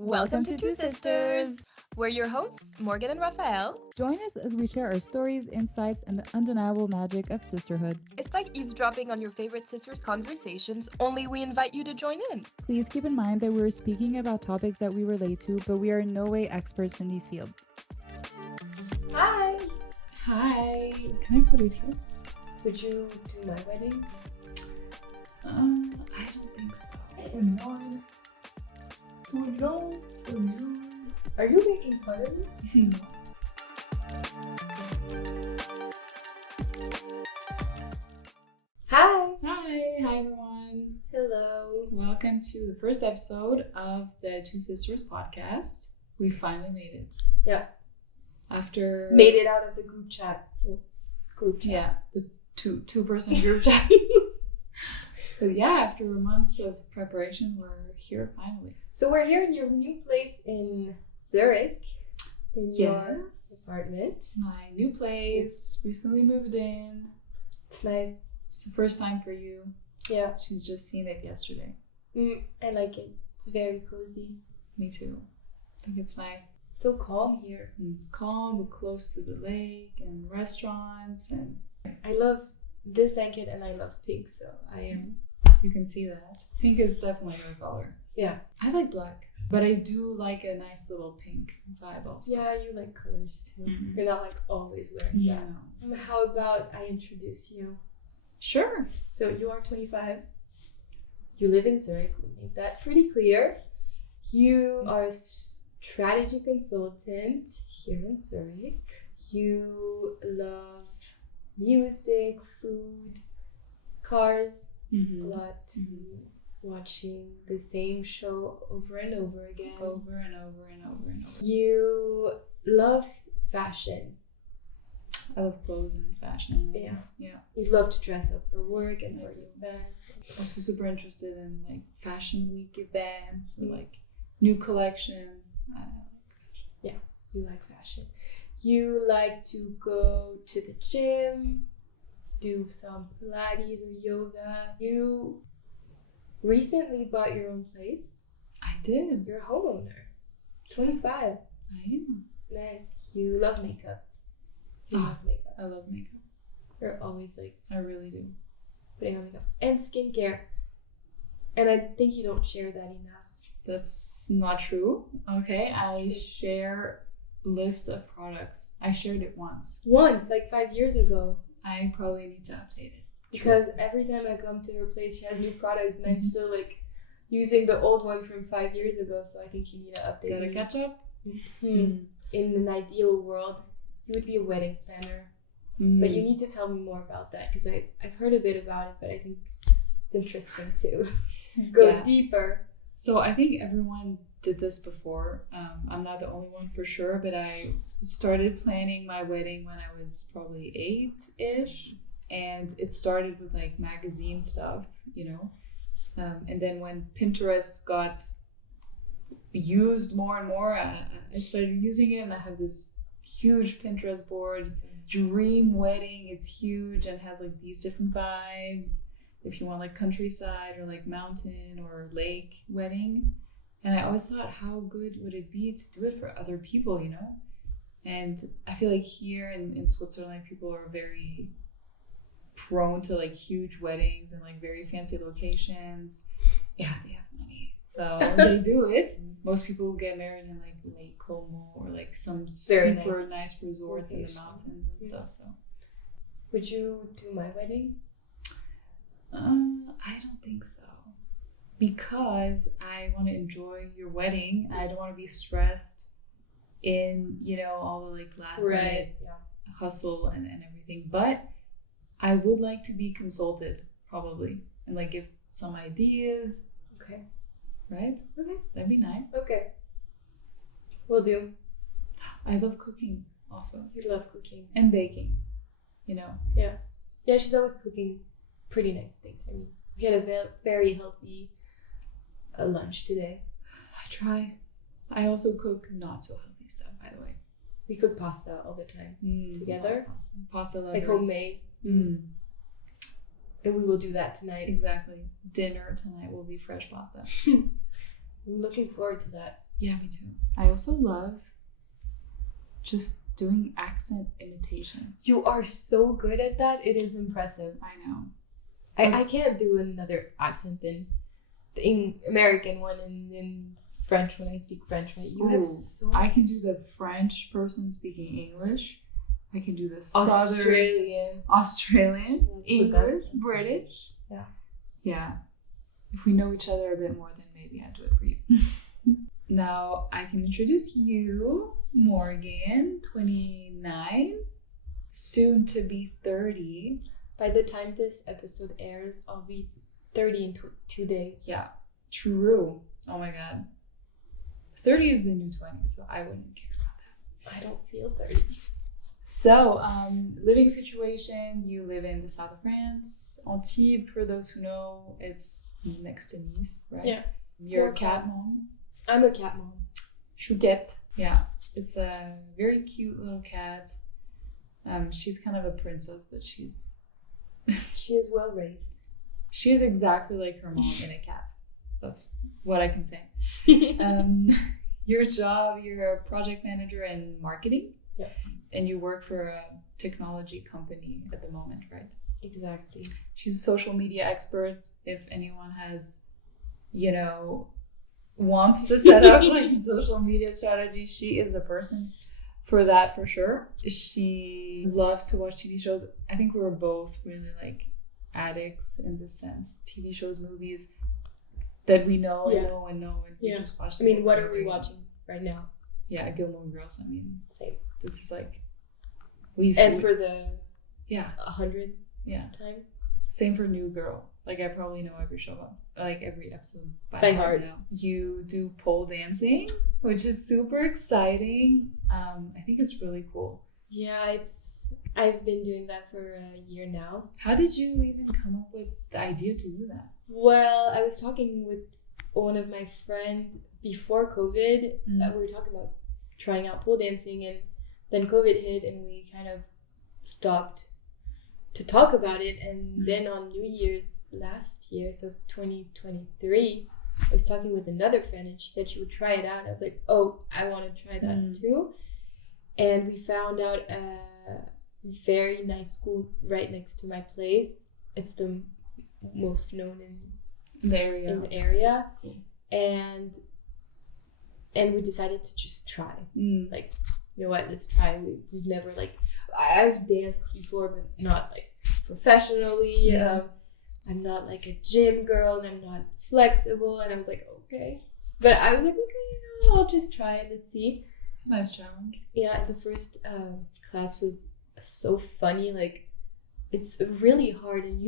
Welcome to Two Sisters. We're your hosts, Morgane and Rafaëlle. Join us as we share our stories, insights, and the undeniable magic of sisterhood. It's like eavesdropping on your favorite sisters' conversations, only we invite you to join in. Please keep in mind that we're speaking about topics that we relate to, but we are in no way experts in these fields. Hi! Hi! Can I put it here? Would you do my wedding? I don't think so. No. Are you making fun of me? Hi! Hi everyone! Hello. Welcome to the first episode of the Two Sisters podcast. We finally made it. Yeah. After... Made it out of the group chat. Yeah, the two-person group chat. But yeah, after months of preparation, we're here finally. So we're here in your new place in Zurich. In your apartment. My new place. Recently moved in. It's nice. It's the first time for you. Yeah. She's just seen it yesterday. I like it. It's very cozy. Me too. I think it's nice. So calm here. Calm, but close to the lake and restaurants. And I love this blanket and I love pink, so I am... You can see that. Pink is definitely your color. Yeah. I like black, but I do like a nice little pink vibe also. Yeah, you like colors too. Mm-hmm. You're not like always wearing that. No. How about I introduce you? Sure. So you are 25. You live in Zurich. We made that pretty clear. You are a strategy consultant here in Zurich. You love music, food, cars. A lot, watching the same show over and over again. Over and over and over and over. You love fashion. I love clothes and fashion. Yeah. Yeah. You love to dress up for work and for events. Also super interested in like fashion week events or like new collections. I like fashion. Yeah, you like fashion. You like to go to the gym, do some Pilates or yoga. You recently bought your own place. I did. You're a homeowner. 25. I am. Nice. You love makeup. You love makeup. I love makeup. You're always like... I really do. Putting on makeup. And skincare. And I think you don't share that enough. That's not true. Okay, I share list of products. I shared it once. Once, like 5 years ago. I probably need to update it. Because every time I come to her place, she has new products, and I'm still like using the old one from 5 years ago. So I think you need to update. Gotta catch up. In an ideal world, you would be a wedding planner, but you need to tell me more about that because I've heard a bit about it, but I think it's interesting to go deeper. So I think everyone did this before. I'm not the only one for sure, but I started planning my wedding when I was probably 8-ish, and it started with like magazine stuff, you know, and then when Pinterest got used more and more, I started using it, and I have this huge Pinterest board, dream wedding. It's huge and has like these different vibes if you want like countryside or like mountain or lake wedding. And I always thought, how good would it be to do it for other people, you know? And I feel like here in Switzerland, people are very prone to like huge weddings and like very fancy locations. Yeah, they have money, so they do it. Most people get married in like Lake Como or like some very super nice resorts in the mountains and stuff. So, would you do my wedding? I don't think so. Because I want to enjoy your wedding. I don't want to be stressed in, you know, all the like last minute hustle and everything. But I would like to be consulted probably and like give some ideas. Okay. Right? Okay. That'd be nice. Okay. Will do. I love cooking also. You love cooking. And baking, you know. Yeah. Yeah, she's always cooking pretty nice things. I mean, we had a very healthy lunch today. I try. I also cook not so healthy stuff, by the way. We cook pasta all the time together. Pasta lovers. Like homemade. And we will do that tonight. Exactly. Dinner tonight will be fresh pasta. I'm looking forward to that. Yeah, me too. I also love just doing accent imitations. You are so good at that. It is impressive. I know. I can't do another accent than the American one and in French when I speak French, right? You have so... I can do the French person speaking English. I can do the Australian, English, British. Yeah. Yeah. If we know each other a bit more, then maybe I'll do it for you. Now, I can introduce you, Morgane, 29, soon to be 30. By the time this episode airs, I'll be 30 in 2 days. Yeah, true. Oh my god. 30 is the new 20, so I wouldn't care about that. I don't feel 30. So, living situation, you live in the south of France. Antibes, for those who know, it's next to Nice, right? Yeah. You're a cat mom. I'm a cat mom. Chouquette. Yeah. It's a very cute little cat. She's kind of a princess, but she is well raised. She is exactly like her mom in a cat. That's what I can say. Your job, you're a project manager in marketing. Yeah. And you work for a technology company at the moment, right? Exactly. She's a social media expert. If anyone has, wants to set up like social media strategy, she is the person for that for sure. She loves to watch TV shows. I think we're both really like addicts in this sense. TV shows, movies that we know and know and we just watch them. I mean, what are we watching right now? Yeah, Gilmore Girls. I mean, same. This is like for the 100 time. Same for New Girl. Like I probably know every show like every episode by heart now. You do pole dancing, which is super exciting. I think it's really cool. Yeah, I've been doing that for a year now. How did you even come up with the idea to do that? Well, I was talking with one of my friends before COVID. We were talking about trying out pole dancing, and then COVID hit and we kind of stopped to talk about it. And then on New Year's last year, so 2023, I was talking with another friend and she said she would try it out. I was like, oh, I want to try that too. And we found out a very nice school right next to my place. It's the most known in the area. Cool. And we decided to just try. Like, you know what, let's try. We've never I've danced before, but not like professionally. I'm not like a gym girl, and I'm not flexible. And I was like, okay. But I was like, okay, I'll just try it. Let's see. It's a nice challenge. Yeah, the first class was so funny. Like, it's really hard, and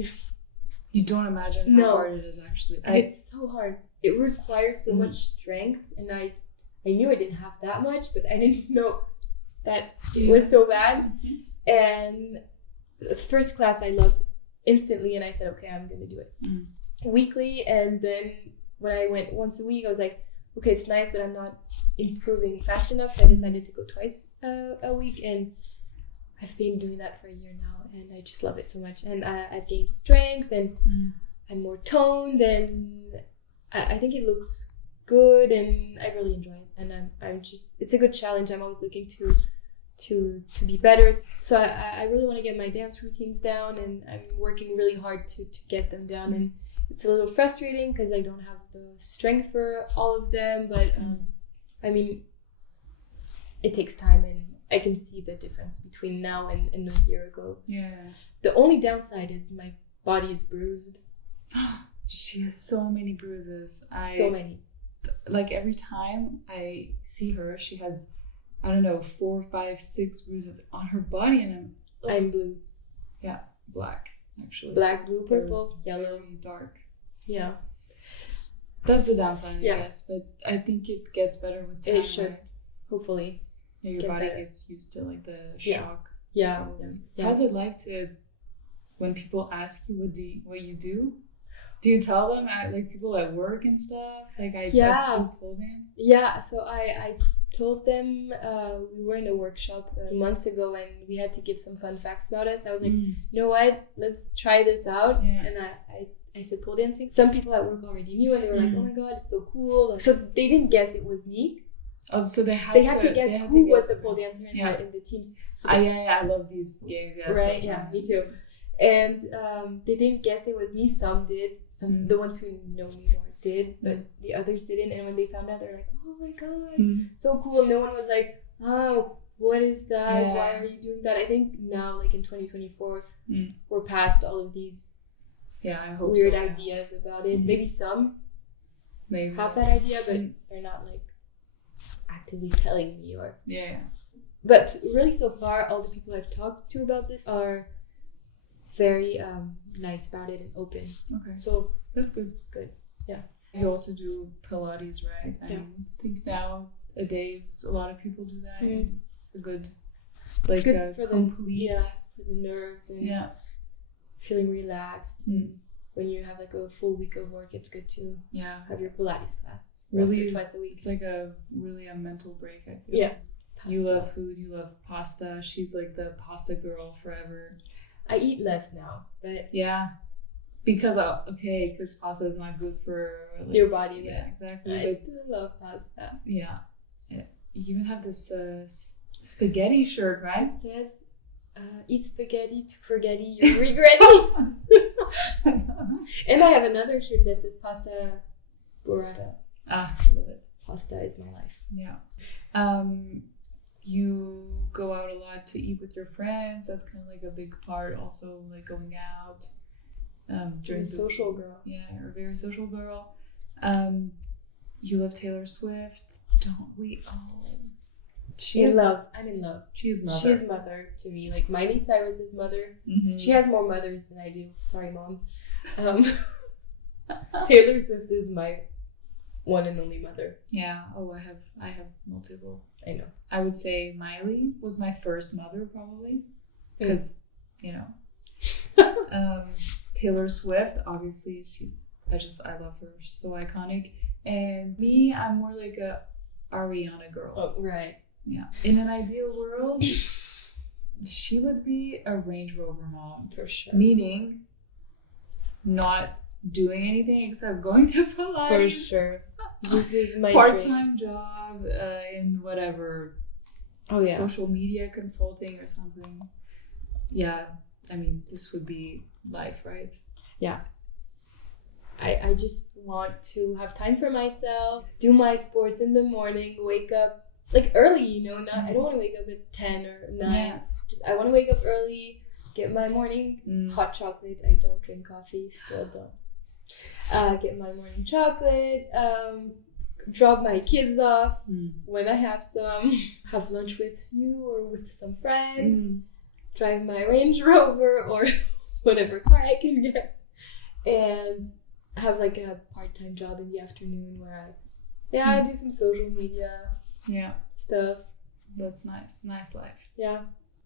you don't imagine how hard it is actually. It's so hard. It requires so much strength, and I knew I didn't have that much, but I didn't know that it was so bad. And the first class I loved instantly, and I said, okay, I'm gonna do it weekly. And then when I went once a week, I was like, okay, it's nice, but I'm not improving fast enough, so I decided to go twice a week, and I've been doing that for a year now, and I just love it so much. And I've gained strength, and I'm more toned, and I think it looks good, and I really enjoy it. And I'm just, it's a good challenge. I'm always looking to be better. So I really want to get my dance routines down, and I'm working really hard to get them down. And it's a little frustrating because I don't have the strength for all of them, but I mean, it takes time, and I can see the difference between now and a year ago. Yeah. The only downside is my body is bruised. She has so many bruises. So many. Like every time I see her, she has, I don't know, 4, 5, 6 bruises on her body, and I'm blue. Yeah, black actually. Black, blue, purple, yellow, very dark. Yeah. That's the downside, I guess. But I think it gets better with time. It should, hopefully. Yeah, your body gets used to like the shock. Yeah. How's it like when people ask you what you do? Do you tell them like people at work and stuff? Like I do pole dance? Yeah, so I told them we were in a workshop months ago, and we had to give some fun facts about us. I was like, you know what? Let's try this out. Yeah. And I said pole dancing. Some people at work already knew, and they were like, "Oh my god, it's so cool!" So they didn't guess it was me. Oh, so they had to guess who was the pole dancer in the teams. I love these games. Yeah, right? Yeah, me too. And they didn't guess it was me. Some did. Some the ones who know me more did, but the others didn't. And when they found out, they're like, "Oh my god, so cool!" No one was like, "Oh, what is that? Yeah. Why are you doing that?" I think now, like in 2024, we're past all of these I hope weird ideas about it. Maybe some have that idea, but they're not like actively telling me or But really, so far, all the people I've talked to about this are very nice about it and open. Okay, so that's good. Good, yeah. You also do Pilates, right? I think nowadays a lot of people do that. And it's a good, like good for complete for the nerves and feeling relaxed. When you have like a full week of work, it's good to have your Pilates class really once or twice a week. It's like a mental break, I feel. Yeah. Pasta. You love food, you love pasta. She's like the pasta girl forever. I eat less now, but because pasta is not good for your body. Yeah, exactly. I still love pasta. Yeah. You even have this spaghetti shirt, right? It says eat spaghetti to forget you're regretting. And I have another shirt that says pasta burrata. I love it. Pasta is my life. Yeah. You go out a lot to eat with your friends. That's kind of like a big part. Also, like going out. You're a social girl. Yeah, you're a very social girl. You love Taylor Swift. Don't we all? I'm in love. She's mother. She's mother to me. Like Miley Cyrus is mother. She has more mothers than I do. Sorry, Mom. Taylor Swift is my one and only mother. Yeah. Oh, I have multiple. I know. I would say Miley was my first mother probably, because Taylor Swift, obviously I love her. She's so iconic. And me, I'm more like a Ariana girl. Oh, right. Yeah. In an ideal world, she would be a Range Rover mom. For sure. Meaning not doing anything except going to Pilates. For sure. This is my part-time job in whatever. Oh, yeah. Social media consulting or something. Yeah. I mean, this would be life, right? Yeah. I just want to have time for myself, do my sports in the morning, wake up like early, I don't want to wake up at 10 or 9. Yeah. I want to wake up early, get my morning hot chocolate. I don't drink coffee, still don't. Get my morning chocolate, drop my kids off when I have some, have lunch with you or with some friends, drive my Range Rover or whatever car I can get, and have like a part-time job in the afternoon where I do some social media stuff. That's nice life. Yeah,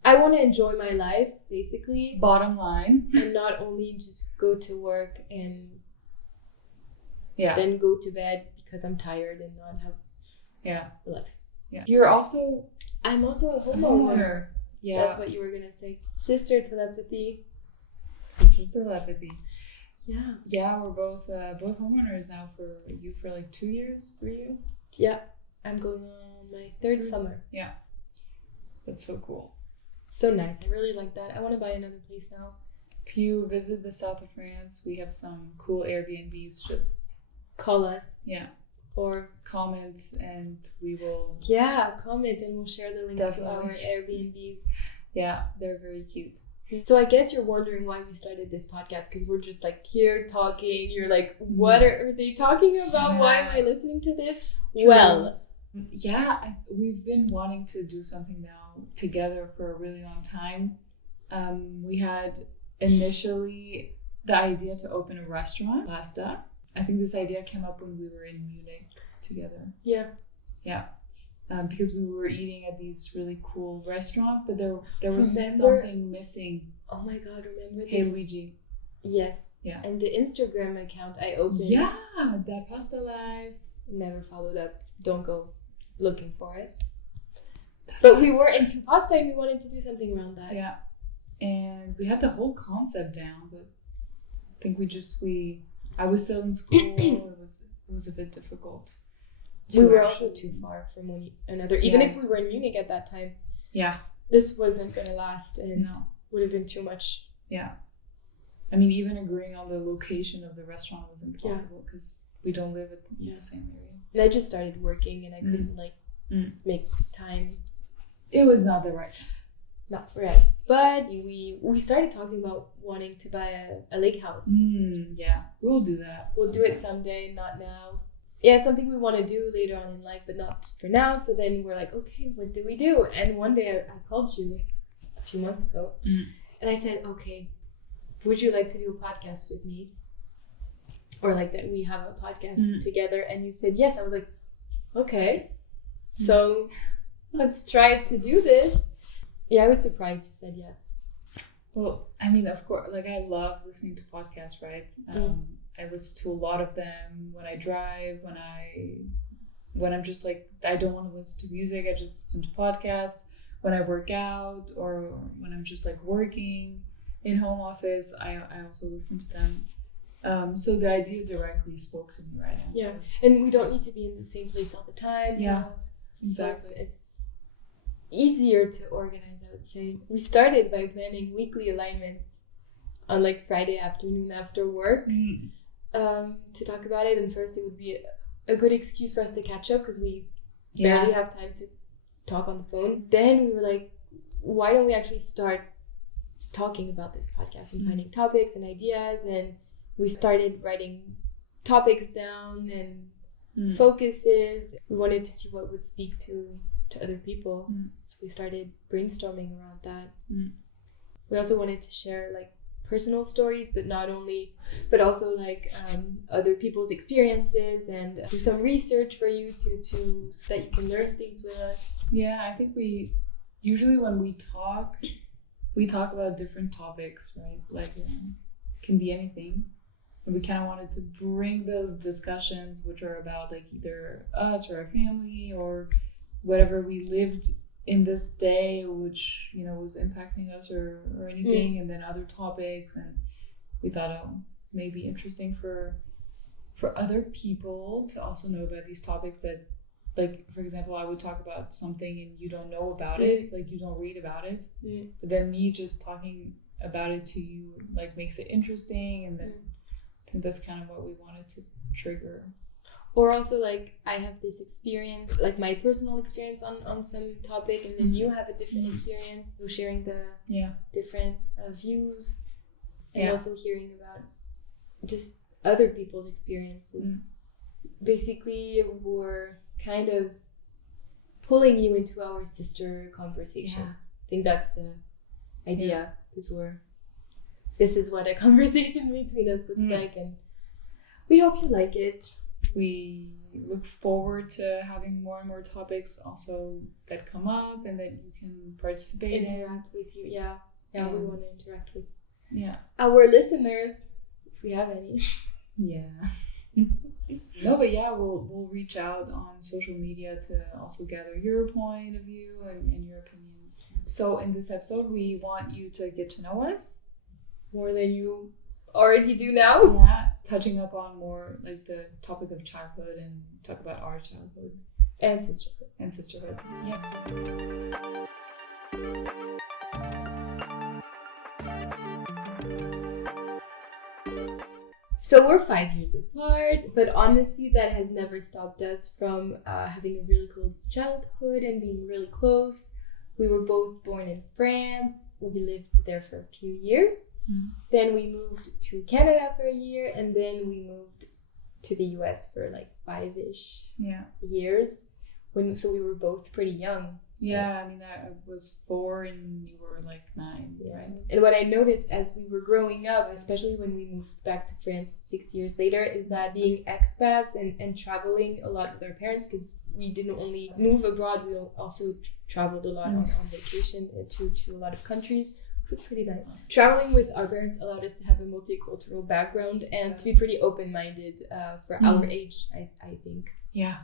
I want to enjoy my life, basically, bottom line, and not only just go to work and then go to bed because I'm tired and not have a life. I'm also a homeowner. Yeah, that's what you were gonna say. Sister telepathy. Yeah, we're both homeowners now for like 2 years, 3 years. Yeah, I'm going on my third summer. Yeah, that's so cool. So nice. I really like that. I want to buy another place now. If you visit the south of France, we have some cool Airbnbs. Just call us. Yeah. Or comment and we will. Yeah, comment and we'll share the links to our Airbnbs. Yeah, they're very cute. So I guess you're wondering why we started this podcast, because we're just like here talking. You're like, what are they talking about? Why am I listening to this? True. Well, we've been wanting to do something now together for a really long time. We had initially the idea to open a restaurant, Pasta. I think this idea came up when we were in Munich together. Yeah. Because we were eating at these really cool restaurants, but there was something missing. Oh my God, remember Hey this? Luigi. Yes. Yeah. And the Instagram account I opened. Yeah, that Pasta Live. Never followed up. Don't go looking for it. But we were into pasta and we wanted to do something around that. Yeah. And we had the whole concept down, but think I was still in school. It was a bit difficult. We were also too far from one another. Even if we were in Munich at that time. Yeah. This wasn't going to last and would have been too much. Yeah. I mean, even agreeing on the location of the restaurant was impossible because we don't live in the same area. And I just started working and I couldn't make time. It was not the right. Not for us. But we started talking about wanting to buy a lake house. Yeah, we'll do that. We'll do it someday, not now. Yeah, it's something we want to do later on in life, but not for now. So then we're like, okay, what do we do? And one day I called you a few months ago and I said, okay, would you like to do a podcast with me? Or like that we have a podcast together. And you said yes. I was like, okay, so let's try to do this. Yeah, I was surprised you said yes. Well, I mean, of course, like I love listening to podcasts, right? I listen to a lot of them when I drive, when I'm just like, I don't want to listen to music, I just listen to podcasts. When I work out or when I'm just like working in home office, I also listen to them. So the idea directly spoke to me, right? Yeah, and we don't need to be in the same place all the time. Yeah, exactly. So it's easier to organize, I would say. We started by planning weekly alignments on like Friday afternoon after work to talk about it. And first it would be a good excuse for us to catch up because we barely have time to talk on the phone. Then we were like, why don't we actually start talking about this podcast and finding topics and ideas? And we started writing topics down and focuses. We wanted to see what would speak to other people. So we started brainstorming around that. We also wanted to share like personal stories, but also like other people's experiences and do some research for you to so that you can learn things with us. Yeah, I think we usually when we talk about different topics, right? Like can be anything. And we kind of wanted to bring those discussions which are about like either us or our family or whatever we lived in this day, which, you know, was impacting us or anything, and then other topics. And we thought, maybe interesting for other people to also know about these topics that, like, for example, I would talk about something and you don't know about it. It's like you don't read about it. But then me just talking about it to you, like, makes it interesting. And then I think that's kind of what we wanted to trigger. Or also, like, I have this experience, like my personal experience on some topic, and then you have a different experience. So sharing the different views, and also hearing about just other people's experiences. Basically, we're kind of pulling you into our sister conversations. I think that's the idea, because this is what a conversation between us looks like, and we hope you like it. We look forward to having more and more topics also that come up and that you can participate interact with you. Yeah, we want to interact with our listeners, if we have any. No, but we'll reach out on social media to also gather your point of view and your opinions. So in this episode, we want you to get to know us more than you already do now. Yeah, touching up on more like the topic of childhood and talk about our childhood and sisterhood. Yeah. So we're 5 years apart, but honestly that has never stopped us from having a really cool childhood and being really close. We were both born in France. We lived there for a few years. Then we moved to Canada for a year, and then we moved to the US for like 5-ish years. So we were both pretty young. Yeah, I mean, I was 4 and you were like 9, right? And what I noticed as we were growing up, especially when we moved back to France 6 years later, is that being expats and traveling a lot with our parents, because we didn't only move abroad, we also traveled a lot on vacation to a lot of countries. It was pretty nice. Traveling with our parents allowed us to have a multicultural background and to be pretty open-minded for our age, I think. Yeah.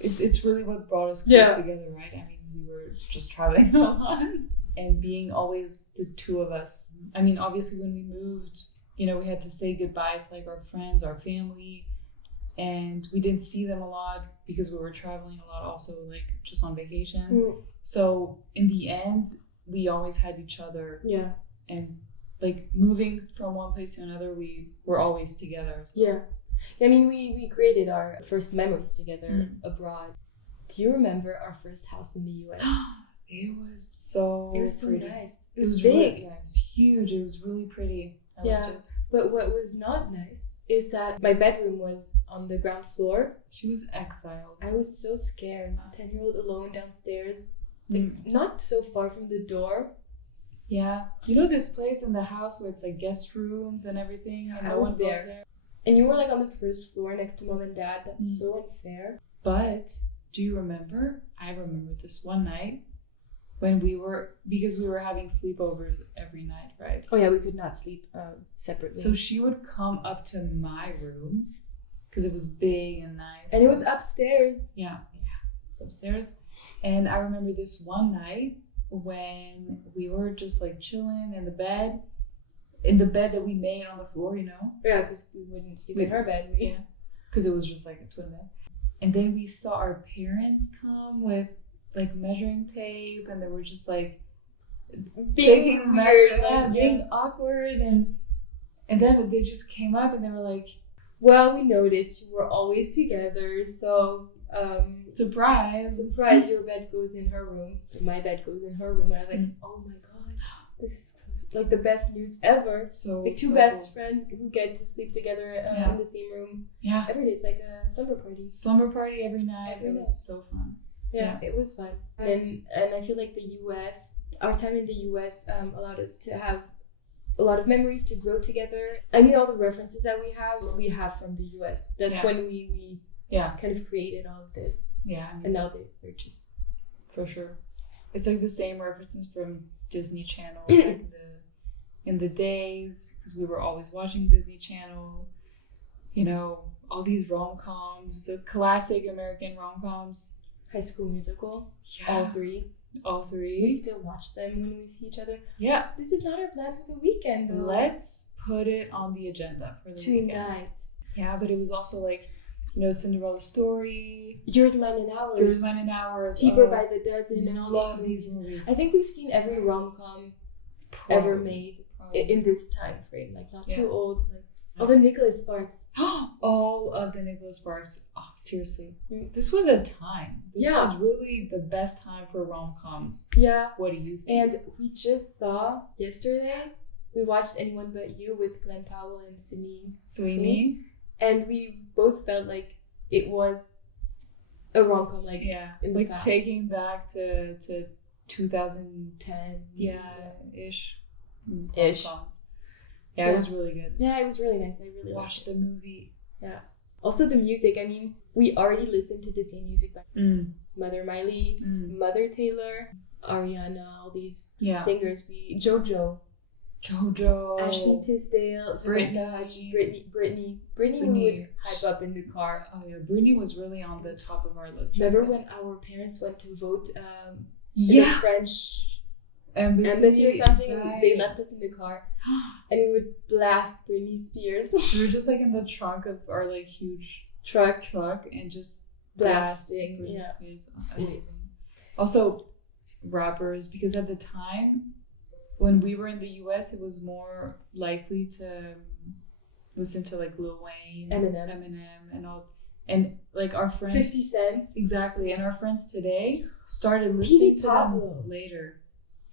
It's really what brought us close together, right? I mean, we were just traveling a lot and being always the two of us. I mean, obviously when we moved you know, we had to say goodbye to like our friends, our family, and we didn't see them a lot because we were traveling a lot, also like just on vacation. So in the end, we always had each other. Yeah. And like moving from one place to another, we were always together. So. Yeah. I mean, we created our first memories together abroad. Do you remember our first house in the US? It was so pretty. Nice. It was big. Really, yeah, it was huge. It was really pretty. I loved it. But what was not nice is that my bedroom was on the ground floor. She was exiled. I was so scared. 10-year-old alone downstairs, like not so far from the door. Yeah. You know this place in the house where it's like guest rooms and everything? And no one goes there. And you were like on the first floor next to mom and dad. That's so unfair. But do you remember? I remember this one night when because we were having sleepovers every night, right? Oh yeah, we could not sleep separately. So she would come up to my room because it was big and nice. And it was upstairs. Yeah, it's upstairs. And I remember this one night when we were just like chilling in the bed that we made on the floor, you know? Yeah, because we wouldn't sleep in our bed. Yeah, because it was just like a twin bed. And then we saw our parents come with like measuring tape, and they were just like being weird, being awkward, and then they just came up and they were like, well, we noticed you were always together, so surprise, your bed goes in her room, so my bed goes in her room. And I was like, oh my god, this is like the best news ever. So like two best friends who get to sleep together in the same room. Yeah, every day. It's like a slumber party every night. It was so fun. Yeah, it was fun. And I feel like our time in the US allowed us to have a lot of memories, to grow together. I mean, all the references that we have from the US. That's when we kind of created all of this. Yeah. I mean, and now they're just... For sure. It's like the same references from Disney Channel back in the days, because we were always watching Disney Channel. You know, all these rom-coms, the classic American rom-coms. High School Musical. Yeah. All three. We still watch them when we see each other. Yeah. This is not our plan for the weekend, though. Let's put it on the agenda for the weekend. Tonight. Yeah, but it was also like, you know, Cinderella Story. Yours, Mine, and Ours. Cheaper by the Dozen, and all these movies. I think we've seen every rom-com ever made in this time frame. Like, not too old. Like, all the Nicholas Sparks. All of the Nicholas Sparks. Oh, seriously. This was a time. This was really the best time for rom-coms. Yeah. What do you think? And we just saw yesterday, we watched Anyone But You with Glenn Powell and Sydney Sweeney. And we both felt like it was a rom-com, like in the past. Taking back to 2010. Ish. Rom-coms. Yeah, it was really good. Yeah, it was really nice. I really watched the movie. Yeah. Also the music. I mean, we already listened to the same music by Mother Miley, Mother Taylor, Ariana, all these singers. JoJo, Ashley Tisdale, Vanessa Hudgens, Brittany we would hype up in the car. Oh yeah, Brittany was really on the top of our list. Remember when our parents went to vote in the French embassy or something, and they left us in the car, and we would blast Britney Spears. We were just like in the trunk of our like huge truck and just blasting Britney Spears. Amazing. Also, rappers, because at the time when we were in the US, it was more likely to listen to like Lil Wayne, Eminem, and all. And like our friends, 50 Cent, exactly, and our friends today started listening to them later.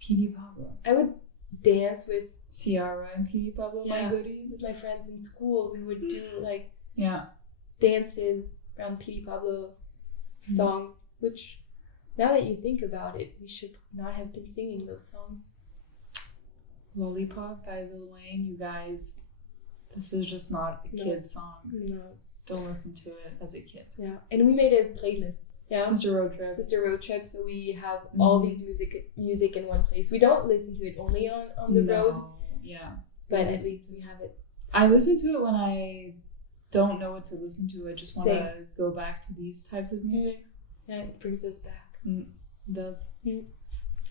PD Pablo. I would dance with Ciara and PD Pablo, my goodies. With my friends in school, we would do like dances around PD Pablo songs, which now that you think about it, we should not have been singing those songs. Lollipop by Lil Wayne, you guys, this is just not a kid's song. No. Don't listen to it as a kid. Yeah, and we made a playlist. Yeah, Sister Road Trip. So we have all these music in one place. We don't listen to it only on the road. Yeah, but at least we have it. I listen to it when I don't know what to listen to. I just want to go back to these types of music. Yeah, it brings us back. It does.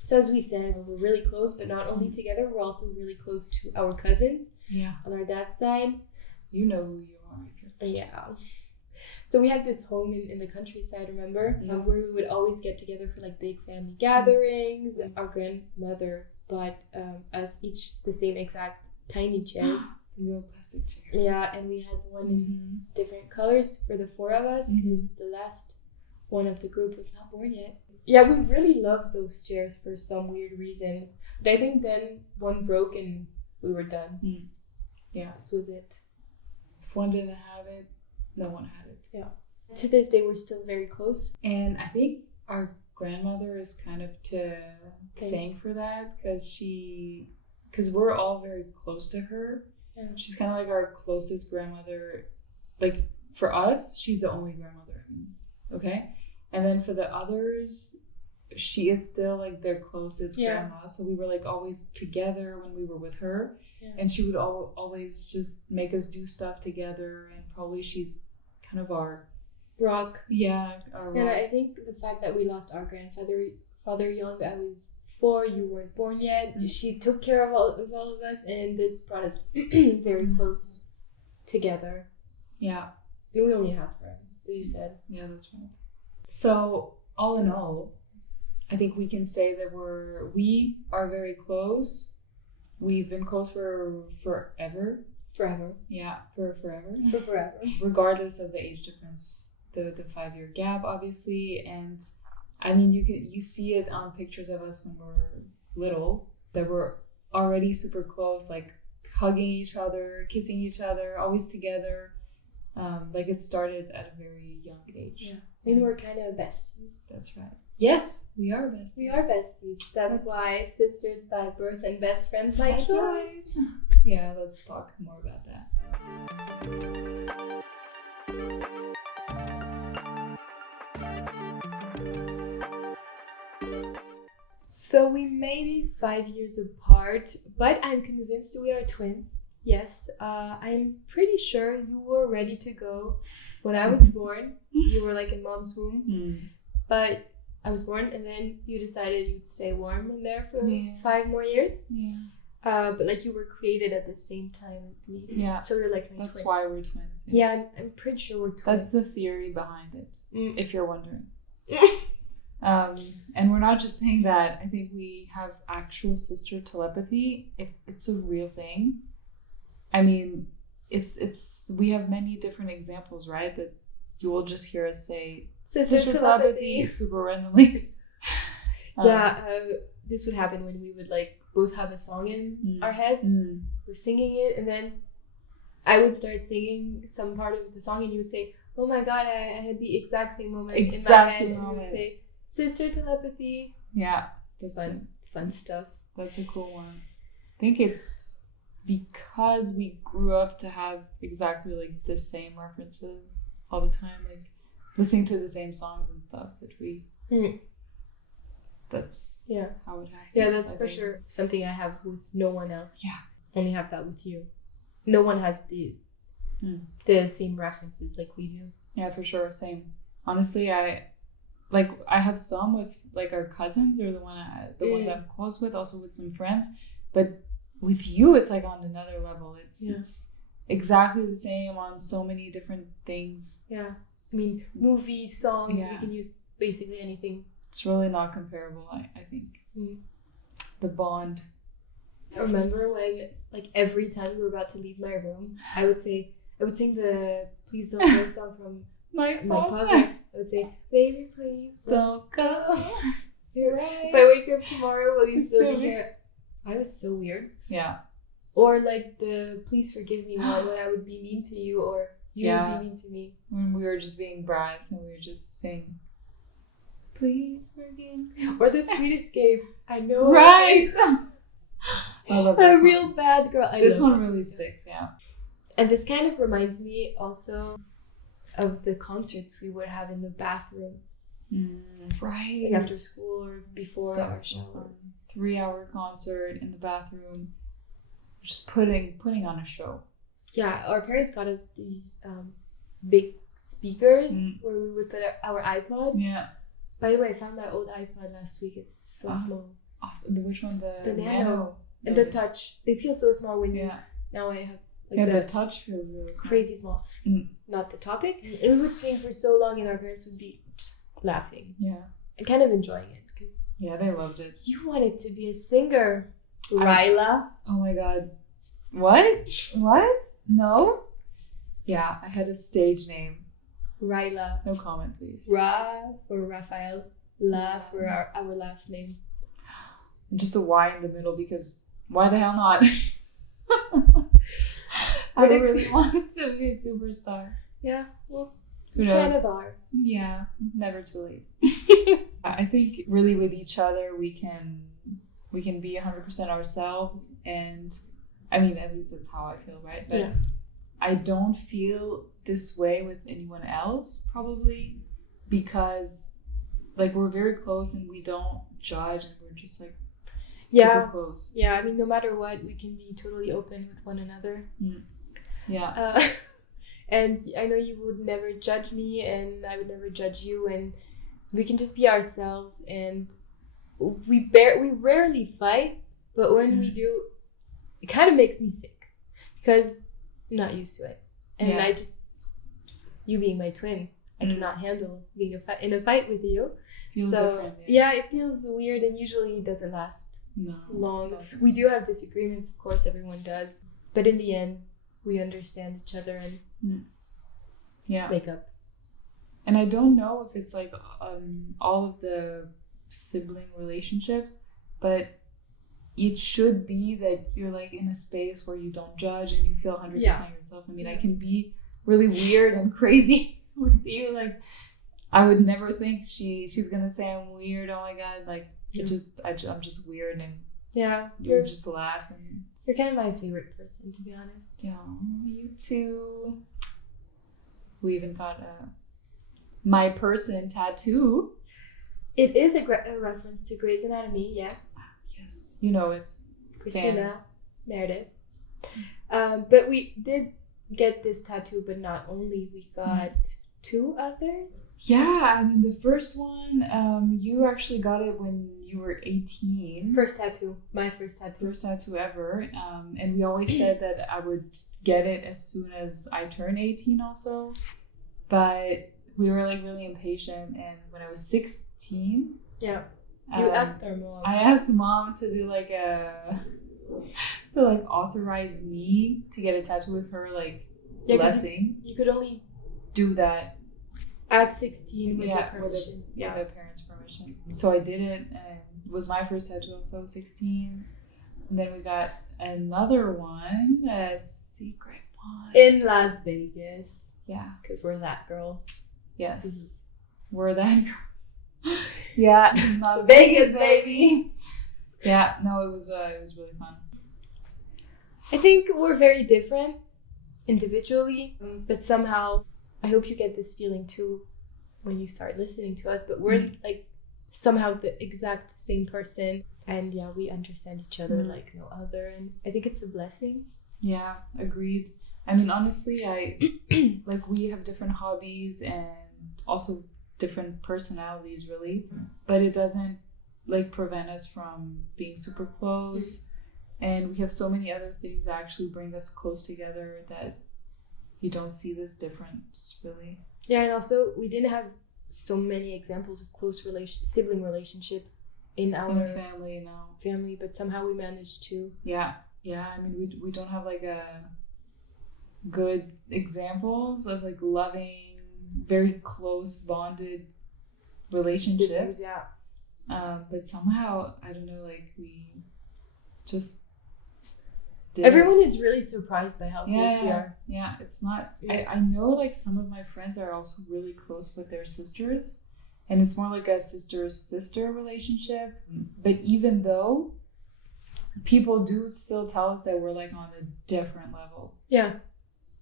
So as we said, we're really close, but not only together, we're also really close to our cousins. Yeah. On our dad's side. You know who you are. Yeah. So we had this home in the countryside, remember? Where we would always get together for like big family gatherings. Our grandmother bought us each the same exact tiny chairs. Real plastic chairs. Yeah, and we had one in different colors for the 4 of us because the last one of the group was not born yet. Yeah, we really loved those chairs for some weird reason. But I think then one broke and we were done. Yeah. This was it. If one didn't have it, no one had it. Yeah. To this day, we're still very close. And I think our grandmother is kind of to thank for that because we're all very close to her. Yeah. She's kind of like our closest grandmother. Like for us, she's the only grandmother. Okay? And then for the others, she is still like their closest grandma. So we were like always together when we were with her. Yeah. And she would always just make us do stuff together. And probably she's kind of our rock. Yeah. Our rock. And I think the fact that we lost our father young, I was 4, you weren't born yet. She took care of all of us, and this brought us very close together. Yeah. And we only have her, you said. Yeah, that's right. So all in all, I think we can say that we are very close. We've been close for forever. Forever. Yeah, for forever. For forever. Regardless of the age difference, the 5-year gap, obviously. And I mean, you see it on pictures of us when we're little, that we're already super close, like hugging each other, kissing each other, always together. Like it started at a very young age. Yeah. And we're kind of besties. That's right. Yes, we are besties. We are besties. That's why sisters by birth and best friends by choice. Yeah, let's talk more about that. So we may be 5 years apart, but I'm convinced we are twins. Yes, I'm pretty sure you were ready to go when I was born. You were like in mom's womb, but I was born, and then you decided you'd stay warm in there for 5 more years. Yeah. But like you were created at the same time as me. Yeah. So you're like my That's twin. why we're twins. Yeah, I'm pretty sure we're twins. That's the theory behind it, if you're wondering. And we're not just saying that. I think we have actual sister telepathy. It's a real thing. I mean, we have many different examples, right? That you will just hear us say sister telepathy super randomly. This would happen when we would like both have a song in our heads. We're singing it, and then I would start singing some part of the song, and you would say, "Oh my God, I had the exact same moment in my head." And you would say, "Sister telepathy." Yeah, that's fun stuff. That's a cool one. I think it's because we grew up to have exactly like the same references all the time, like listening to the same songs and stuff that we that's how it happens. Yeah, that's for sure something I have with no one else. Yeah, only have that with you. No one has the same references like we do. Yeah, for sure, same. Honestly, I have some with like our cousins or the ones I'm close with, also with some friends, but with you, it's like on another level. It's exactly the same on so many different things. Yeah. I mean, movies, songs, we can use basically anything. It's really not comparable, I think. The bond. I remember when, like, every time we were about to leave my room, I would sing the Please Don't Go song from my father. I would say, "Baby, please don't go. If I wake up tomorrow, will you still be here?" I was so weird. Yeah. Or like the "Please Forgive Me" one, when I would be mean to you or you would be mean to me. When we were just being brats and we were just saying, "Please forgive me." Or the Sweet Escape. I know. Right. I love this one. A real bad girl. This one really sticks, yeah. And this kind of reminds me also of the concerts we would have in the bathroom. Right. Like after school or before our shower. 3-hour concert in the bathroom, just putting on a show. Yeah, our parents got us these big speakers where we would put our iPod. Yeah. By the way, I found my old iPod last week. It's so small. awesome. Which one? The The nano. And the touch. They feel so small when you... Yeah. Now I have... The touch feels really small. Crazy small. Not the topic. And we would sing for so long and our parents would be just laughing. Yeah. And kind of enjoying it. Because yeah, they loved it. You wanted to be a singer. Rafaelle. Oh my god. What? No? Yeah, I had a stage name. Rafaelle. No comment, please. Ra for Rafaelle. La for our last name. And just a Y in the middle because why the hell not? I really wanted to be a superstar. Yeah, well, who knows? Kind of are. Yeah, never too late. I think really with each other we can be 100% ourselves, and I mean at least that's how I feel, right? But yeah. I don't feel this way with anyone else probably because like we're very close and we don't judge and we're just like super close. Yeah, I mean no matter what we can be totally open with one another. Yeah. And I know you would never judge me and I would never judge you, and we can just be ourselves, and we rarely fight, but when we do, it kind of makes me sick because I'm not used to it. And I just, you being my twin, I cannot handle being in a fight with you. Feels so different, yeah, it feels weird and usually it doesn't last long. No. We do have disagreements, of course, everyone does, but in the end, we understand each other and make up. And I don't know if it's like all of the sibling relationships, but it should be that you're like in a space where you don't judge and you feel 100% yourself. I mean, I can be really weird and crazy with you. Like, I would never think she's gonna say I'm weird. Oh my god, like I'm just weird, and you just laugh. And you're kind of my favorite person, to be honest. Yeah, you too. We even got my person tattoo. It is a reference to Grey's Anatomy, yes. Yes, you know it. Christina Meredith. But we did get this tattoo, but not only, we got 2 others. Yeah, I mean the first one, you actually got it when you were 18. First tattoo, my first tattoo. First tattoo ever. And we always said that I would get it as soon as I turn 18 also. But we were like really impatient, and when I was 16, you asked our mom. I asked mom to do like to authorize me to get a tattoo with her blessing. You could only do that at 16 with their permission. With their parents' permission. So I did it, and it was my first tattoo also, 16. And then we got another one, a secret one. In Las Vegas. Yeah. Because we're that girl. Yes. We're that girls. Yeah. Not Vegas, baby. Yeah. No, it was really fun. I think we're very different individually, but somehow I hope you get this feeling too when you start listening to us, but we're like somehow the exact same person, and we understand each other like no other, and I think it's a blessing. Yeah, agreed. I mean, honestly, we have different hobbies and also different personalities, really, but it doesn't prevent us from being super close. And we have so many other things that actually bring us close together that you don't see this difference, really. Yeah, and also we didn't have so many examples of close sibling relationships in our family, but somehow we managed to. Yeah. I mean, we don't have a good examples of loving, very close bonded relationships. Siblings, but somehow I don't know, we just. Everyone is really surprised by how close we are. Yeah, it's not. I know some of my friends are also really close with their sisters, and it's more like a sister-sister relationship. But even though people do still tell us that we're on a different level. Yeah.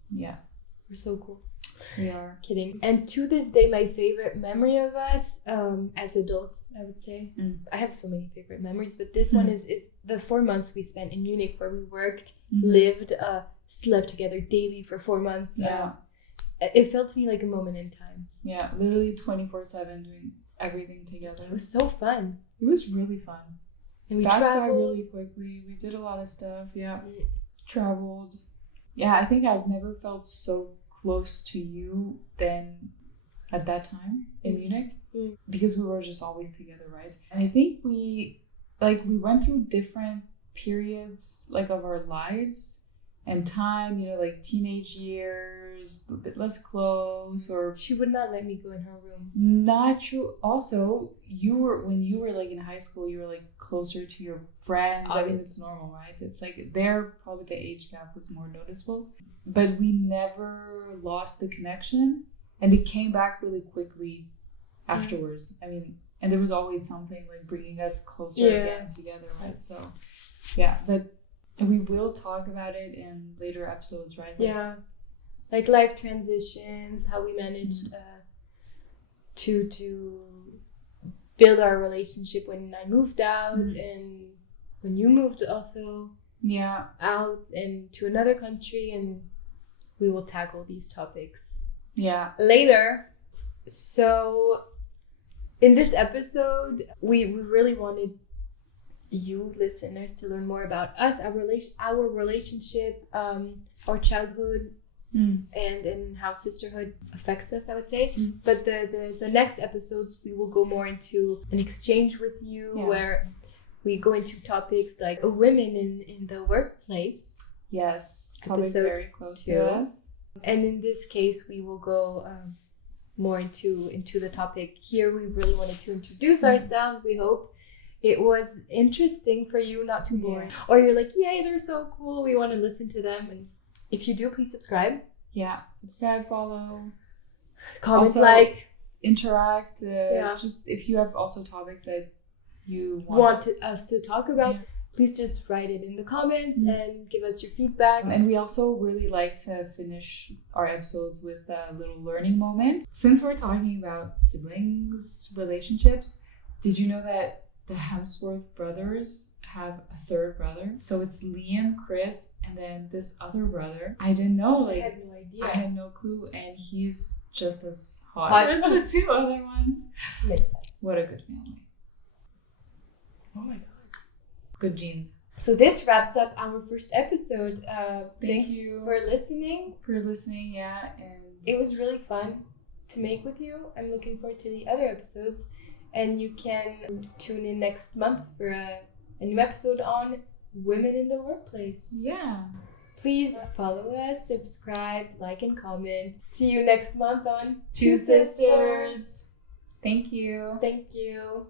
We're so cool. We are. Kidding. And to this day, my favorite memory of us, as adults, I would say. I have so many favorite memories, but this one is the 4 months we spent in Munich, where we worked, lived, slept together daily for 4 months. Yeah. It felt to me like a moment in time. Yeah, literally 24/7 doing everything together. It was so fun. It was really fun. And we passed by traveled. really quickly. We did a lot of stuff. Yeah. Traveled. Yeah, I think I've never felt so close to you than at that time in Munich, because we were just always together, right? And I think we went through different periods like of our lives and time, you know, like teenage years, a bit less close, or She would not let me go in her room. not true. Also, when you were like in high school, you were like closer to your friends. I mean, it's normal, right? It's like there probably the age gap was more noticeable, but we never lost the connection, and it came back really quickly afterwards. I mean, and there was always something like bringing us closer again together, right? So yeah, but we will talk about it in later episodes, right? Yeah, like life transitions, how we managed to build our relationship when I moved out and when you moved also out and to another country, and we will tackle these topics later. So in this episode, we really wanted you listeners to learn more about us, our relationship, our childhood, and how sisterhood affects us, I would say. But the next episodes, we will go more into an exchange with you where we go into topics like women in the workplace. Yes, topic Episode very close 2. to us. And in this case, we will go more into the topic. Here, we really wanted to introduce ourselves. We hope it was interesting for you, not too boring. Or you're like, yay, they're so cool. We want to listen to them. And if you do, please subscribe. Yeah, subscribe, follow, Comment, also, like, interact. Just if you have also topics that you want us to talk about, please just write it in the comments and give us your feedback. And we also really like to finish our episodes with a little learning moment. Since we're talking about siblings, relationships, did you know that the Hemsworth brothers have a third brother? So it's Liam, Chris, and then this other brother. I didn't know. I had no idea. I had no clue, and he's just as hot as the two other ones. Makes sense. What a good family. Oh my god. Good genes. So this wraps up our first episode. Thank Thanks you for listening. and It was really fun to make with you. I'm looking forward to the other episodes. And you can tune in next month for a new episode on women in the workplace. Yeah. Please follow us, subscribe, like, and comment. See you next month on Two Sisters. Thank you. Thank you.